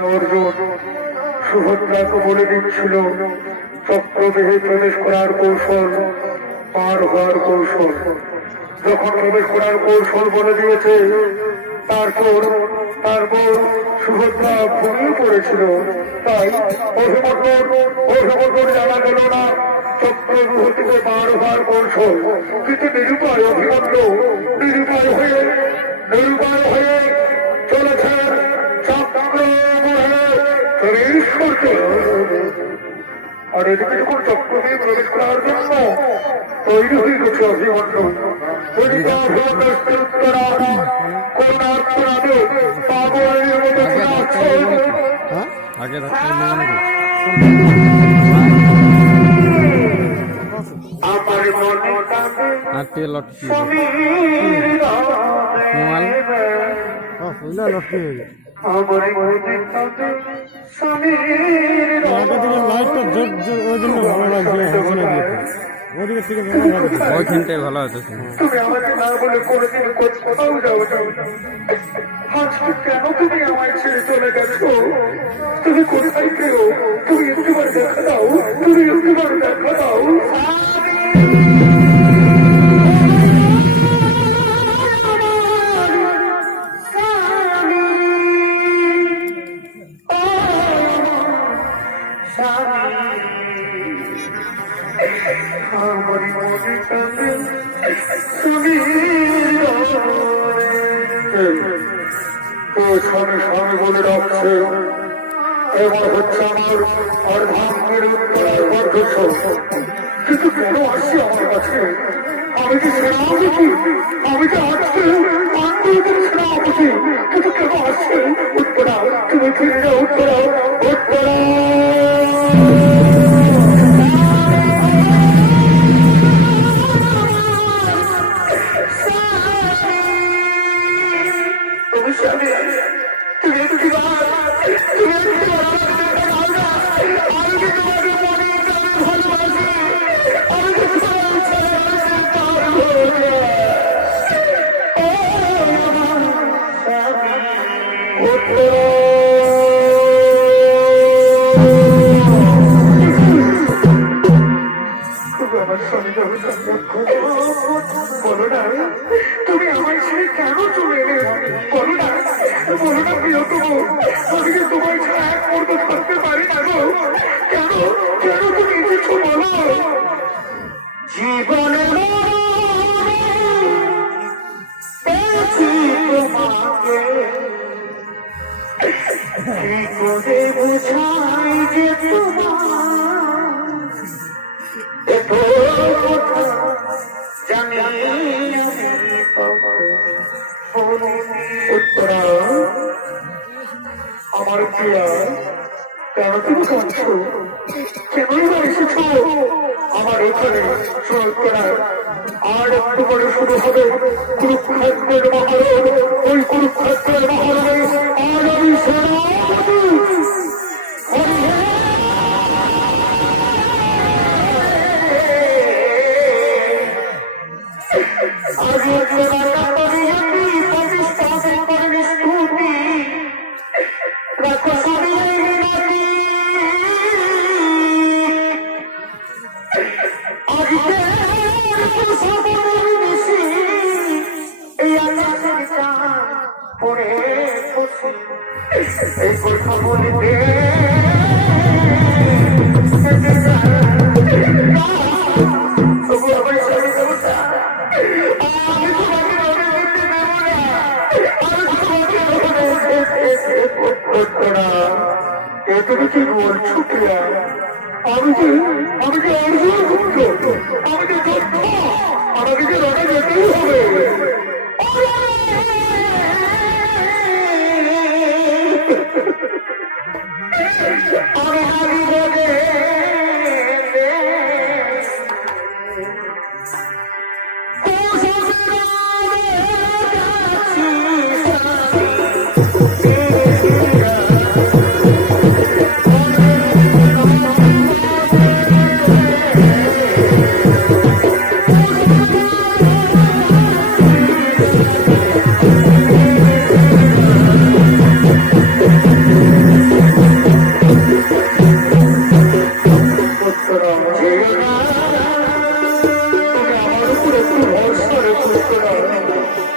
অর্জুন সুভদ্রাকে বলে দিচ্ছিল চক্রদেহে প্রবেশ করার কৌশল, পার হওয়ার কৌশল। যখন প্রবেশ করার কৌশল বলে দিয়েছে, তারপর সুভদ্রা ঘুমিয়ে পড়েছিল। তাই অভিমন্যুর জানা গেল না চক্রব্যূহ থেকে পার হওয়ার কৌশল। কিন্তু নিরুপায় অভিমন্যু নিরুপায় হয়ে চলেছেন আর এদিকে যখন চক্র দিয়ে প্রবেশ করার জন্য তৈরি হয়ে গেছে অভিমন্যু। এদিকে অভিমন্যু করুণার্থনাদে পাগলের মতো আগে আমার মনে আটে লটকি মোবাইল পয়লা লটকি আমার মনে লাইটটা ওই জন্য ভালো লাগছে ওদিকে থেকে ওইখানটাই ভালো হতো। তুমি আমাকে না বলে কোনোদিন কোথাও যাও আজকে কেন তুমি আমায় ছেড়ে চলে গেছো? তুমি কোথায় কেউ? তুমি একটুবার দেখা দাও, তুমি একটুবার দেখা দাও। স্বামী বলে রাখছে এবার হচ্ছে আমার অর্ধাঙ্গের উত্তরার বর্ধস। কিন্তু কেন আসছে আমার কাছে? আমি কি সেনাপতি? আমি তো আসছে আন্দোলনের সেনাপতি। কিন্তু কেন আসছে? উত্তরা, তুমি ফিরে যাও উত্তরা, উত্তরা। বলো না, তুমি আমার ছেড়ে কেন চলে এলে? বলো না, প্রিয়তম, আমি যে তোমার ছাড়া এক মুহূর্ত থাকতে পারি না গো। কেন তুমি কিছু বলো? জীবনে বুঝাই যে উত্তরা, আমার প্রিয়া, কেন তুমি কাঁদছো? কেনই বা এসেছো আমার এখানে? উত্তরা, আর একটু পরে শুরু হবে কুরুক্ষেত্রের মহারণ। ওই কুরুক্ষেত্রের মহারণে আর আমি সেনাপতি। এই কথা বলিতে তুমি কি বলছো প্রিয়া? আমি যে অর্জুন পুত্র, আমি যে যোদ্ধা, আমাকে যে রণে যেতেই হবে। করতে না